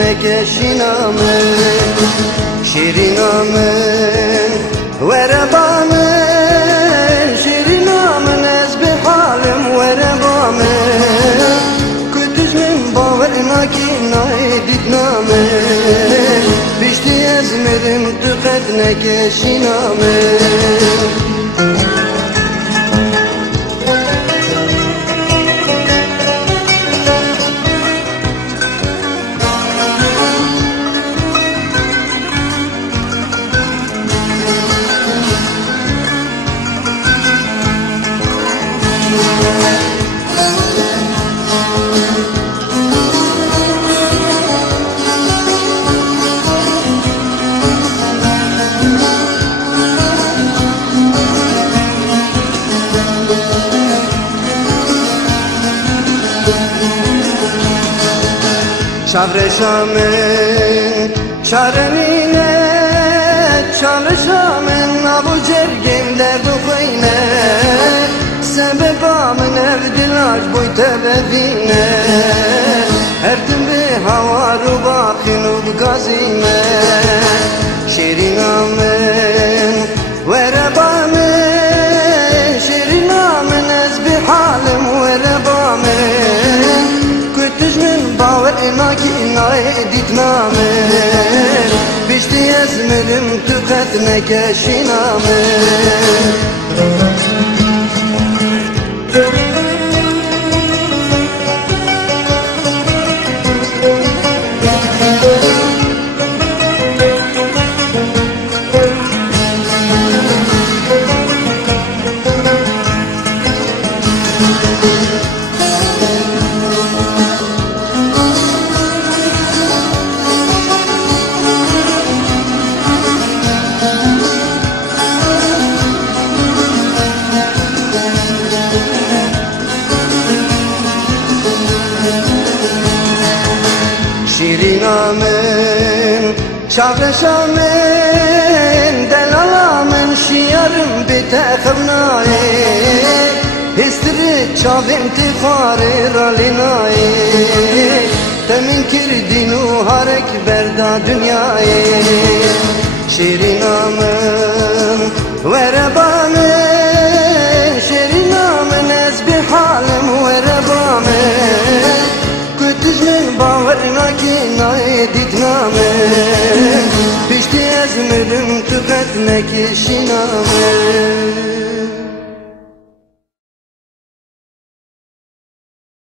نکشینامن شیرینامن وربامن شیرینامن از به حالم وربامن کتش من باور ناکی نایدید نامن بیشتی از مرم تو قد نکشینامن Çavreşamın çarenine çalışamın abu cergemler duhine sebebamın evdilaç boy tebebine erdim ve havaru bakinu gazime şirinamın verebamın şirinamın ezbi halim verebamın kötüş min baver inaki inayedit namen bişti ezmerim tüket nekeşinamen şirinamın çavreşamın delalamın şiyarım betekavnaye histri çavim tifari ralinaye temin kirdinu harek berda dünyayı şirinamın verebamın şirinamın ezbi halim verebamın kötüş min baverina ki nayedit namen pişti ezmerim tüket nekişinamen